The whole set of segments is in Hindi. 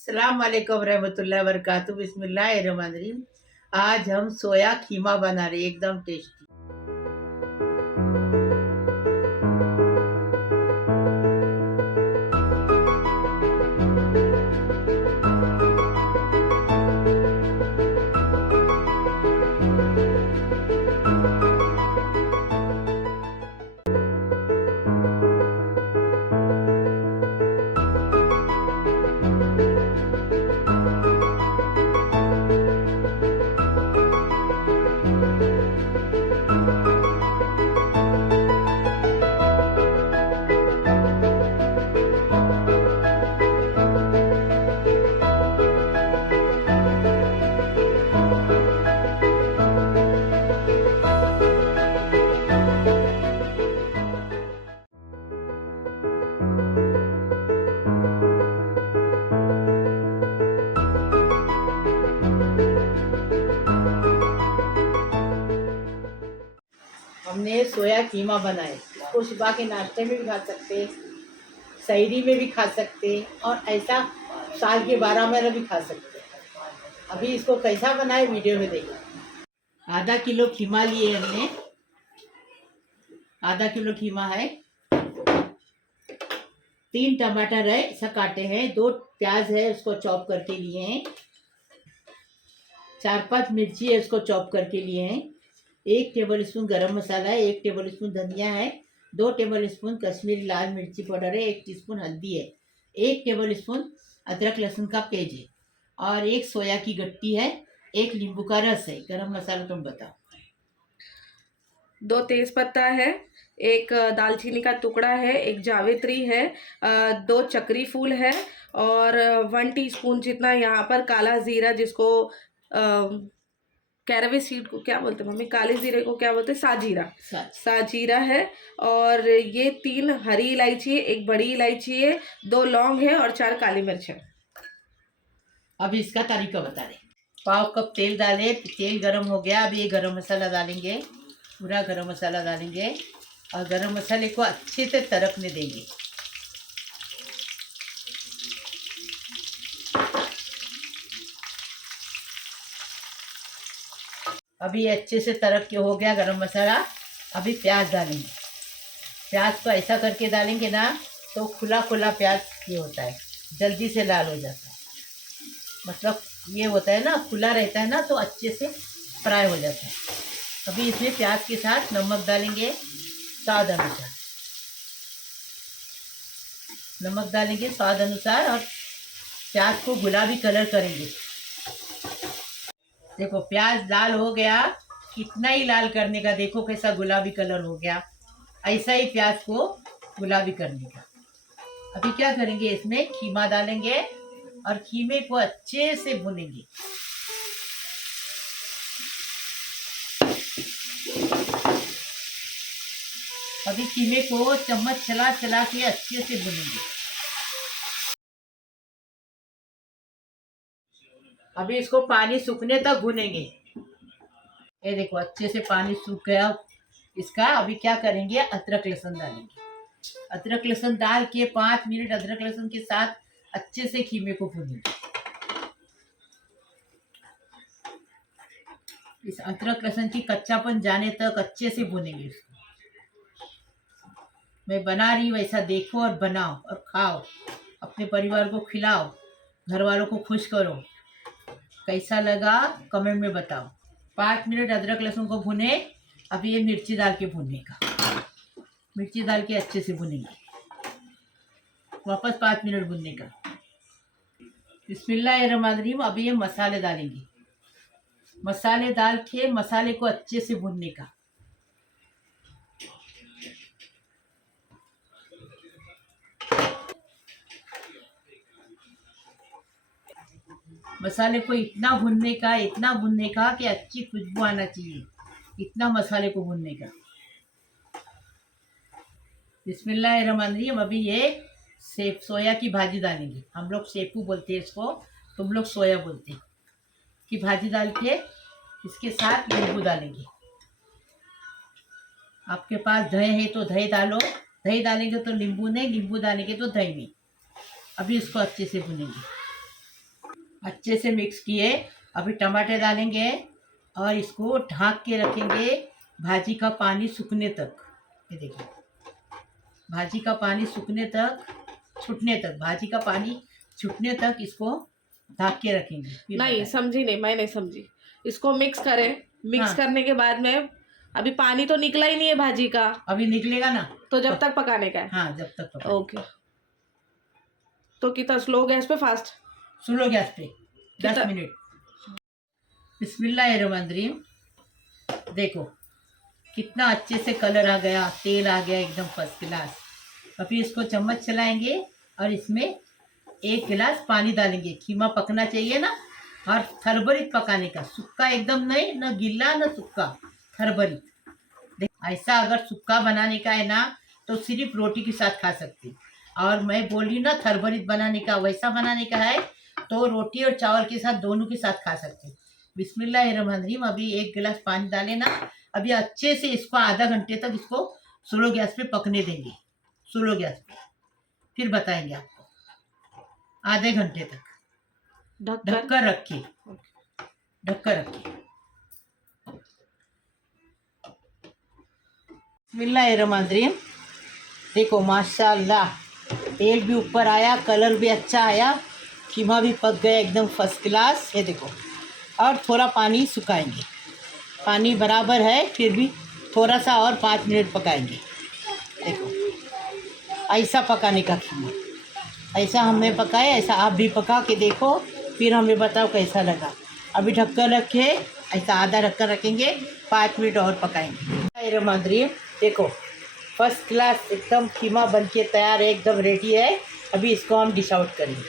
अस्सलाम वालेकुम रहमतुल्लाहि व बरकातुहू। बिस्मिल्लाहिर्रहमानिर्रहीम। आज हम सोया खीमा बना रहे हैं, एकदम टेस्टी। हमने सोया कीमा बनाए। इसको सुबह के नाश्ते में भी खा सकते, सहरी में भी खा सकते, और ऐसा साल के 12 महीने भी खा सकते। अभी इसको कैसा बनाए वीडियो में देखिए। आधा किलो कीमा लिए हमने। आधा किलो कीमा है। 3 टमाटर है, ऐसा काटे हैं। 2 प्याज है, उसको चॉप करके लिए हैं। 4-5 मिर्ची है, उसको चॉप करके लिए हैं। 1 टेबल स्पून गरम मसाला है। 1 टेबल स्पून धनिया है। 2 टेबल स्पून कश्मीरी लाल मिर्ची पाउडर है। 1 टीस्पून हल्दी है। 1 टेबल स्पून अदरक लहसुन का पेस्ट है, और 1 सोया की गट्टी है। 1 नींबू का रस है। गरम मसाला तुम बताओ। 2 तेज पत्ता है, 1 दालचीनी का टुकड़ा है, 1 जावित्री है, 2 चक्री फूल है, और 1 टीस्पून जितना यहाँ पर काला जीरा, जिसको कैरवे सीड को क्या बोलते हैं मम्मी, काले जीरे को क्या बोलते हैं, साजीरा। साजीरा है। और ये 3 हरी इलायची है, 1 बड़ी इलायची है, 2 लौंग है, और 4 काली मिर्च है। अब इसका तरीका बता रहे। पाव कप तेल डालें। तेल गरम हो गया। अब ये गरम मसाला डालेंगे। पूरा गरम मसाला डालेंगे, और गरम मसाले को अच्छे से तड़कने देंगे। अभी अच्छे से तड़क के हो गया गरम मसाला। अभी प्याज डालेंगे। प्याज को ऐसा करके डालेंगे ना, तो खुला खुला प्याज ये होता है, जल्दी से लाल हो जाता है। मतलब ये होता है ना, खुला रहता है ना, तो अच्छे से फ्राई हो जाता है। अभी इसमें प्याज के साथ नमक डालेंगे, स्वाद अनुसार। नमक डालेंगे स्वाद अनुसार, और प्याज को गुलाबी कलर करेंगे। देखो प्याज लाल हो गया। कितना ही लाल करने का, देखो कैसा गुलाबी कलर हो गया। ऐसा ही प्याज को गुलाबी करने का। अभी क्या करेंगे, इसमें खीमा डालेंगे, और खीमे को अच्छे से भुनेंगे। अभी खीमे को चम्मच चला चला के अच्छे से भुनेंगे। अभी इसको पानी सूखने तक भुनेंगे। ये देखो अच्छे से पानी सूख गया इसका। अभी क्या करेंगे, अदरक लहसुन डालेंगे। अदरक लहसुन डाल के 5 मिनट अदरक लहसुन के साथ अच्छे से खीमे को भूनेंगे। इस अदरक लहसुन की कच्चापन जाने तक अच्छे से भूनेंगे इसको। मैं बना रही हूँ, वैसा देखो और बनाओ और खाओ। अपने परिवार को खिलाओ, घर वालों को खुश करो। कैसा लगा कमेंट में बताओ। 5 मिनट अदरक लहसुन को भुने। अभी ये मिर्ची डाल के भूनने का। मिर्ची डाल के अच्छे से भुनेंगे। वापस 5 मिनट भुनने का। बिस्मिल्लाहिर्रहमानिर्रहीम। अभी ये मसाले डालेंगे। मसाले डाल के मसाले को अच्छे से भुनने का। मसाले को इतना भुनने का, इतना भुनने का कि अच्छी खुशबू आना चाहिए। इतना मसाले को भुनने का। बिस्मिल्लाहिर्रहमानिर्रहीम। अभी ये सोया की भाजी डालेंगे। हम लोग सेपू बोलते हैं इसको, तुम लोग सोया बोलते हैं। की भाजी डाल के इसके साथ नींबू डालेंगे। आपके पास दही है तो दही डालो। दही डालेंगे तो नींबू नहीं, नींबू डालेंगे तो दही नहीं। अभी इसको अच्छे से भुनेंगे। अच्छे से मिक्स किए। अभी टमाटर डालेंगे और इसको ढक के रखेंगे भाजी का पानी सूखने तक। ये देखिए, भाजी का पानी सूखने तक, छूटने तक, भाजी का पानी छूटने तक इसको ढक के रखेंगे। फिर नहीं बताएं। समझी नहीं, मैं नहीं समझी। इसको मिक्स करें, मिक्स हाँ। करने के बाद में अभी पानी तो निकला ही नहीं है भाजी का, अभी निकलेगा ना, तो जब तक पकाने का है। हाँ जब तक पका। ओके, तो कितना स्लो गैस पे फास्ट? स्लो गैस पे 10 कितना? मिनट। बिस्मिल्लाहिर्रहमानिर्रहीम। देखो कितना अच्छे से कलर आ गया, तेल आ गया एकदम फर्स्ट क्लास। अभी इसको चम्मच चलाएंगे और इसमें 1 गिलास पानी डालेंगे। खीमा पकना चाहिए ना, और थरबरीत पकाने का, सूखा एकदम नहीं, न गीला न सूखा, थरबरीत। ऐसा अगर सूखा बनाने का है ना तो सिर्फ रोटी के साथ खा सकते, और मैं बोली ना थरबरीत बनाने का, वैसा बनाने का है तो रोटी और चावल के साथ, दोनों के साथ खा सकते। बिस्मिल्लाहिर्रहमानिर्रहीम। अभी 1 गिलास पानी डाले ना, अभी अच्छे से इसको आधा घंटे तक इसको स्लो गैस पे पकने देंगे, स्लो गैस पे। फिर बताएंगे आपको। आधे घंटे तक ढककर रखिए, ढककर रखिए। बिस्मिल्लाहिर्रहमानिर्रहीम। देखो माशाल्लाह, तेल भी ऊपर आया, कलर भी अच्छा आया, कीमा भी पक गया एकदम फर्स्ट क्लास। ये देखो, और थोड़ा पानी सुखाएंगे, पानी बराबर है, फिर भी थोड़ा सा और 5 मिनट पकाएंगे। देखो ऐसा पकाने का कीमा, ऐसा हमने पकाया, ऐसा आप भी पका के देखो, फिर हमें बताओ कैसा लगा। अभी ढक्कन रखे, ऐसा आधा ढक्कन रखेंगे, 5 मिनट और पकाएंगे। रहीम। देखो फर्स्ट क्लास एकदम कीमा बन के तैयार है, एकदम रेडी है। अभी इसको हम डिश आउट करेंगे।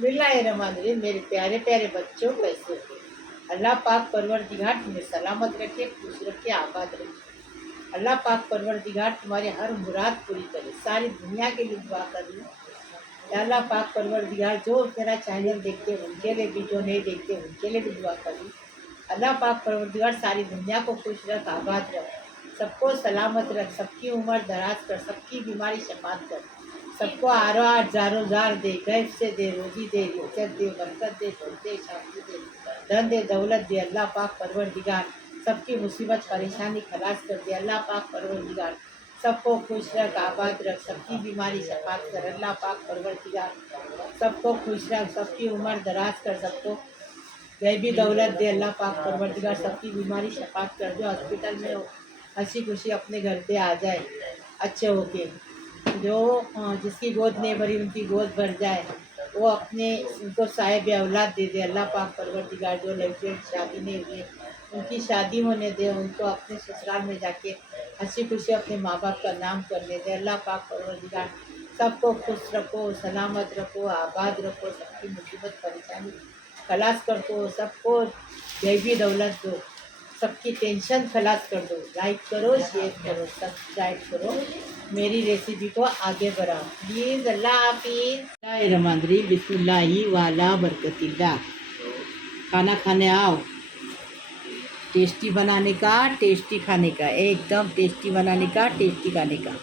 बिस्मिल्लाहिर्रहमानिर्रहीम। मेरे प्यारे प्यारे बच्चों, कैसे हो? अल्लाह पाक परवरदिगार तुम्हें सलामत रखे, खुश रखे, आबाद रखे। अल्लाह पाक परवरदिगार तुम्हारे हर मुराद पूरी करे। सारी दुनिया के लिए दुआ कर रही हूँ। अल्लाह पाक परवरदिगार जो तेरा चैनल देखते हैं उनके लिए भी, जो नहीं देखते उनके लिए भी दुआ कर रही। अल्लाह पाक परवरदिगार सारी दुनिया को खुश रख, आबाद रख, सबको सलामत रख, सबकी उम्र दराज कर, सबकी बीमारी शफात कर, सबको आरो जारो जार दे, गैब से दे, रोजी दे, इज्जत दे, बरकत दे, दे, शांति दे, धन दे, दौलत दे। अल्लाह पाक परवरदिगार सबकी मुसीबत परेशानी खलास कर दे। अल्लाह पाक परवरदिगार सबको खुश रख, आबाद रख, सबकी बीमारी शफात कर। अल्लाह पाक परवरदिगार सबको खुश रख, सबकी उम्र दराज कर, सबको गैबी दौलत दे। अल्लाह पाक परवरदिगार सबकी बीमारी शफात कर दे। हॉस्पिटल में हो, हंसी खुशी अपने घर पे आ जाए अच्छे होके। जो जिसकी गोद नहीं भरी उनकी गोद भर जाए, वो अपने उनको साहिब औलाद दे दे। अल्लाह पाक परवरदिगार जो लड़कियों की शादी नहीं हुई उनकी शादी होने दे, उनको अपने ससुराल में जाके हंसी खुशी अपने माँ बाप का नाम करने दे। अल्लाह पाक परवरदिगार सबको खुश रखो, सलामत रखो, आबाद रखो, सबकी मुसीबत परेशानी खलास कर दो, सबको गैबी दौलत दो, सबकी टेंशन खलास कर दो। लाइक करो, शेयर करो, सब्सक्राइब करो, मेरी रेसिपी को आगे बढ़ाओ प्लीज़। अल्लाह हाफिज़। रमांदरी बिस्मिल्लाही वाला बरकतिल्ला। खाना खाने आओ, टेस्टी बनाने का, टेस्टी खाने का, एकदम टेस्टी बनाने का, टेस्टी खाने का।